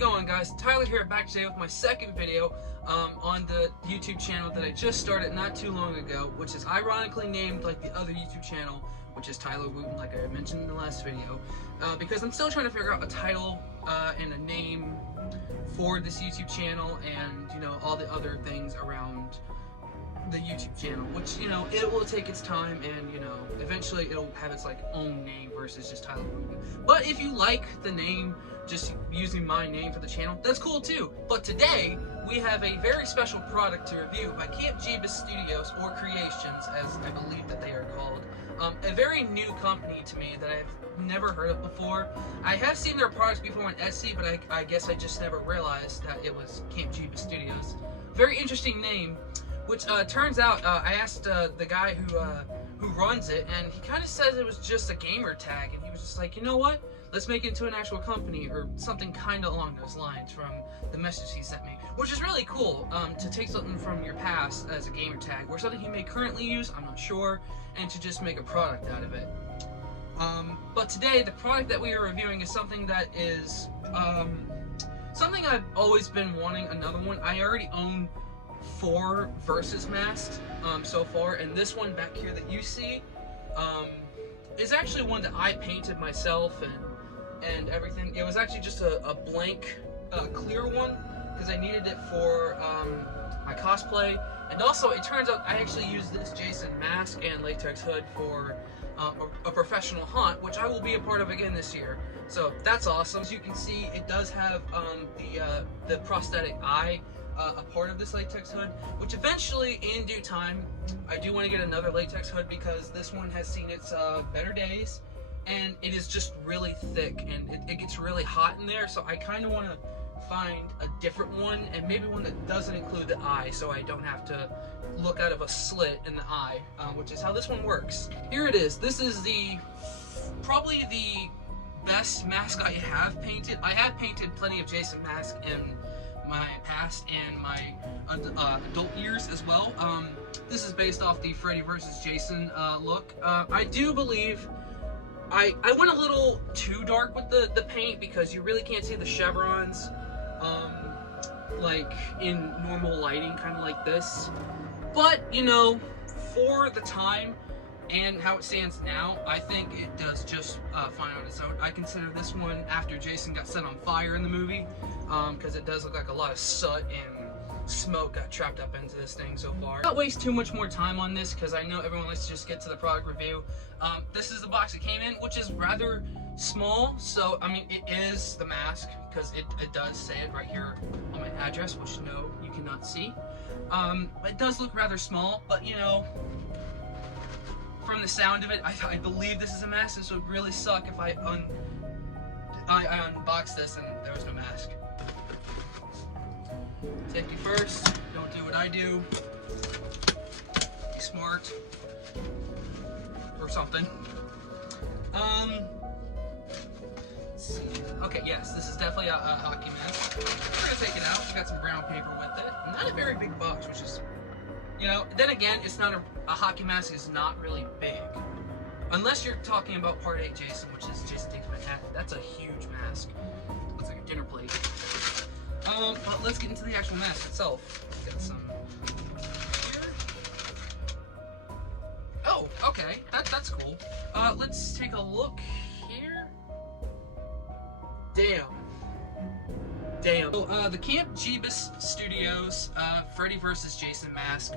going, guys? Tyler here, back today with my second video on the YouTube channel that I just started not too long ago, which is ironically named like the other YouTube channel, which is Tyler Wooten, like I mentioned in the last video, because I'm still trying to figure out a title and a name for this YouTube channel, and you know, all the other things around the YouTube channel, which, you know, it will take its time, and you know, eventually it'll have its like own name versus just Tyler Wooten. But if you like the name, just using my name for the channel, that's cool too. But today we have a very special product to review by Camp Jeebus Studios, or Creations as I believe that they are called. A very new company to me that I've never heard of before. I have seen their products before on Etsy, but I guess I just never realized that it was Camp Jeebus Studios. Very interesting name. Which turns out, I asked the guy who runs it, and he kind of says it was just a gamer tag, and he was just like, you know what? Let's make it into an actual company, or something kind of along those lines from the message he sent me. Which is really cool, to take something from your past as a gamer tag, or something you may currently use, I'm not sure, and to just make a product out of it. But today, the product that we are reviewing is something that is something I've always been wanting another one. I already own 4 Versus masks so far, and this one back here that you see is actually one that I painted myself and everything. It was actually just a blank clear one because I needed it for my cosplay, and also it turns out I actually used this Jason mask and latex hood for a professional hunt, which I will be a part of again this year. So that's awesome. As you can see, it does have the prosthetic eye a part of this latex hood, which eventually, in due time, I do want to get another latex hood because this one has seen its better days, and it is just really thick, and it gets really hot in there, so I kind of want to find a different one, and maybe one that doesn't include the eye, so I don't have to look out of a slit in the eye, which is how this one works. Here it is. This is probably the best mask I have painted. I have painted plenty of Jason masks in my past and my adult years as well. This is based off the Freddy versus Jason look. I do believe I went a little too dark with the paint because you really can't see the chevrons like in normal lighting, kind of like this. But you know, for the time and how it stands now, I think it does just fine on its own. I consider this one after Jason got set on fire in the movie, because it does look like a lot of soot and smoke got trapped up into this thing so far. Not waste too much more time on this because I know everyone likes to just get to the product review. This is the box it came in, which is rather small, so I mean, it is the mask because it does say it right here on my address, which no, you cannot see. It does look rather small, but you know, from the sound of it, I believe this is a mask. This would really suck if I unboxed this and there was no mask. Safety first, don't do what I do. Be smart. Or something. Let's see. Okay, yes, this is definitely a hockey mask. We're gonna take it out. It's got some brown paper with it. Not a very big box, which is, you know, then again, it's not a hockey mask is not really big. Unless you're talking about Part 8 Jason, which is Jason Takes Manhattan. That's a huge mask. Looks like a dinner plate. But let's get into the actual mask itself. Got some here. Oh, okay. That's cool. Let's take a look here. Damn. So, the Camp Jeebus Studios, Freddy vs. Jason mask.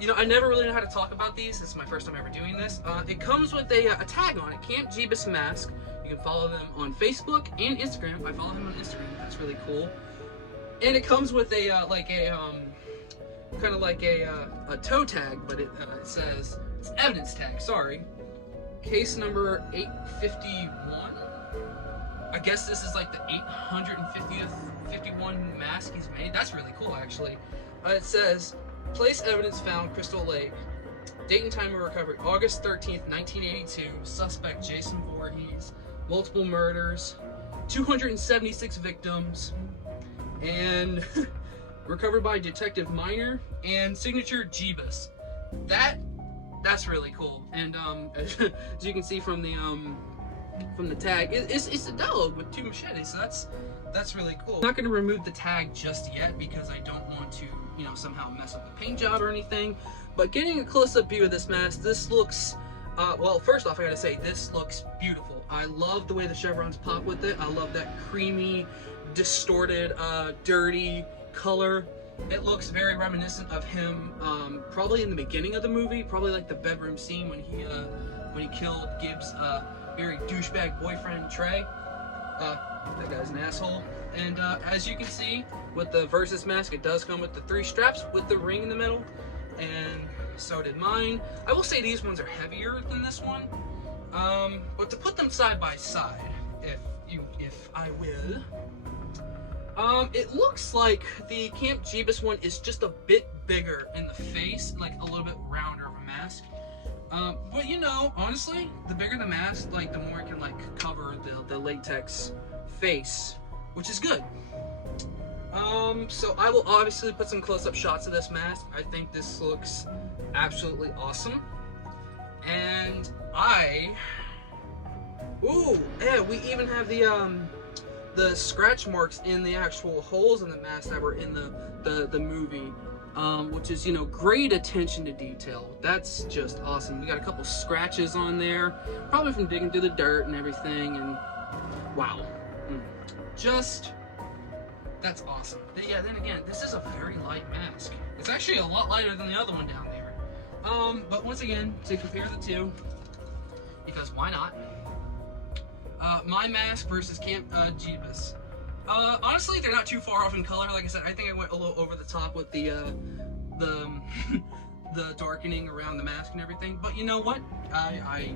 You know, I never really know how to talk about these. This is my first time ever doing this. It comes with a tag on it, Camp Jeebus mask. You can follow them on Facebook and Instagram. I follow him on Instagram. That's really cool. And it comes with a kind of like a toe tag, but it says it's evidence tag. Sorry, case number 851. I guess this is like the 851 mask he's made. That's really cool, actually. It says, place evidence found, Crystal Lake. Date and time of recovery, August 13th, 1982. Suspect, Jason Voorhees. Multiple murders. 276 victims. And recovered by Detective Minor. And signature, Jeebus. That's really cool. And as you can see from the from the tag. It's a dog with 2 machetes, so that's really cool. I'm not going to remove the tag just yet because I don't want to, you know, somehow mess up the paint job or anything. But getting a close-up view of this mask, this looks, well, first off, I gotta say, this looks beautiful. I love the way the chevrons pop with it. I love that creamy, distorted, dirty color. It looks very reminiscent of him, probably in the beginning of the movie, probably like the bedroom scene when he killed Gibbs' very douchebag boyfriend Trey. That guy's an asshole. And as you can see, with the Versus mask, it does come with the 3 straps with the ring in the middle, and so did mine. I will say these ones are heavier than this one, but to put them side by side, if I will, it looks like the Camp Jeebus one is just a bit bigger in the face, like a little bit rounder of a mask. But you know, honestly, the bigger the mask, like the more it can like cover the latex face, which is good. So I will obviously put some close-up shots of this mask. I think this looks absolutely awesome. And ooh, yeah, we even have the scratch marks in the actual holes in the mask that were in the movie, which is, you know, great attention to detail. That's just awesome. We got a couple scratches on there, probably from digging through the dirt and everything, and wow. That's awesome. But yeah, then again, this is a very light mask. It's actually a lot lighter than the other one down there. But once again, to compare the two, because why not? My mask versus Camp Jeebus. Honestly, they're not too far off in color. Like I said, I think I went a little over the top with the darkening around the mask and everything. But you know what? I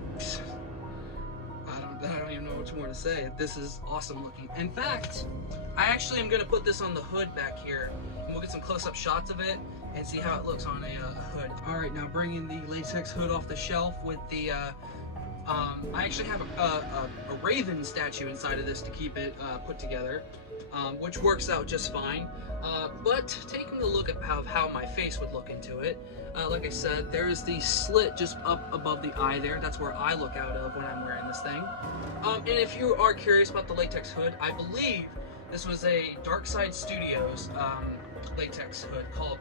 don't even know what more to say. This is awesome looking. In fact, I actually am gonna put this on the hood back here, and we'll get some close-up shots of it and see how it looks on a hood. All right, now bringing the latex hood off the shelf with the. I actually have a raven statue inside of this to keep it put together, which works out just fine. But taking a look at how my face would look into it, like I said, there is the slit just up above the eye there. That's where I look out of when I'm wearing this thing. And if you are curious about the latex hood, I believe this was a Dark Side Studios latex hood called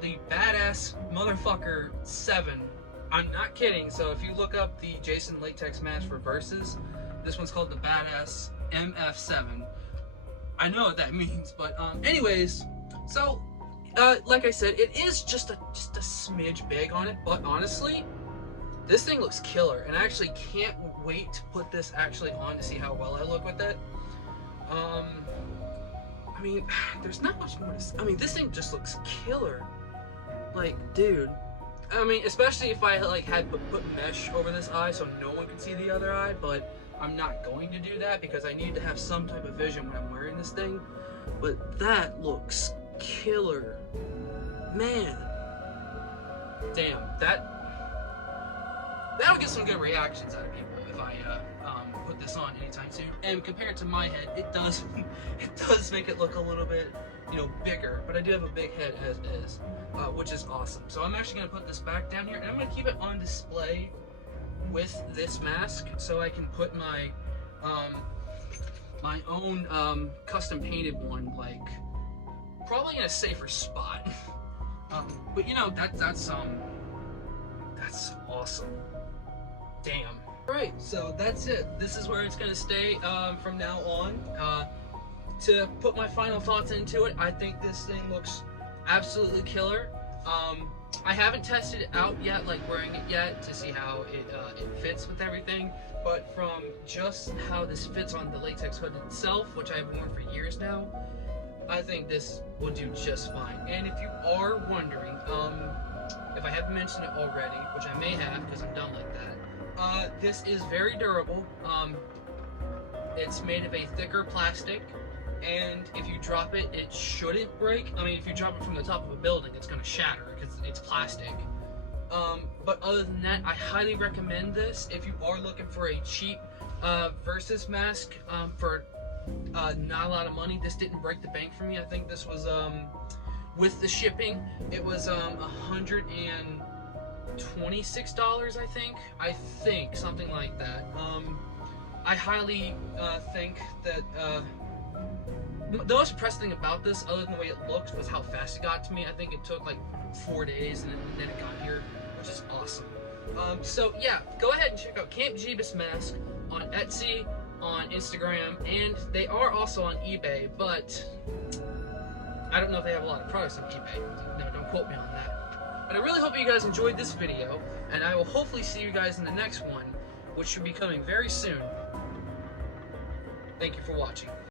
the Badass Motherfucker 7. I'm not kidding. So if you look up the Jason latex mask for Versus, this one's called the Badass MF7. I know what that means, but anyways, so like I said, it is just a smidge big on it, but honestly, this thing looks killer, and I actually can't wait to put this actually on to see how well I look with it. I mean, there's not much more to say. I mean, this thing just looks killer. Like, dude. I mean, especially if I like had put mesh over this eye so no one could see the other eye, but I'm not going to do that because I need to have some type of vision when I'm wearing this thing. But that looks killer. Man. Damn, that'll get some good reactions out of people if I put this on anytime soon. And compared to my head, it does make it look a little bit, you know, bigger, but I do have a big head as is, which is awesome. So I'm actually gonna put this back down here, and I'm gonna keep it on display with this mask, so I can put my my own custom painted one, like probably in a safer spot. But you know, that's awesome. Damn. All right, so that's it. This is where it's gonna stay from now on. To put my final thoughts into it, I think this thing looks absolutely killer. I haven't tested it out yet, like wearing it yet, to see how it fits with everything. But from just how this fits on the latex hood itself, which I've worn for years now, I think this will do just fine. And if you are wondering, if I haven't mentioned it already, which I may have because I'm dumb like that, this is very durable. It's made of a thicker plastic, and if you drop it, it shouldn't break. I mean, if you drop it from the top of a building, it's gonna shatter because it's plastic. But other than that, I highly recommend this if you are looking for a cheap Versus mask for not a lot of money. This didn't break the bank for me. I think this was with the shipping, it was $140 $26, I think something like that. I highly think that the most impressive thing about this, other than the way it looked, was how fast it got to me. I think it took like 4 days, and then it got here, which is awesome. So yeah, go ahead and check out Camp Jeebus Mask on Etsy, on Instagram, and they are also on eBay, but I don't know if they have a lot of products on eBay. No, don't quote me on that. But I really hope you guys enjoyed this video, and I will hopefully see you guys in the next one, which should be coming very soon. Thank you for watching.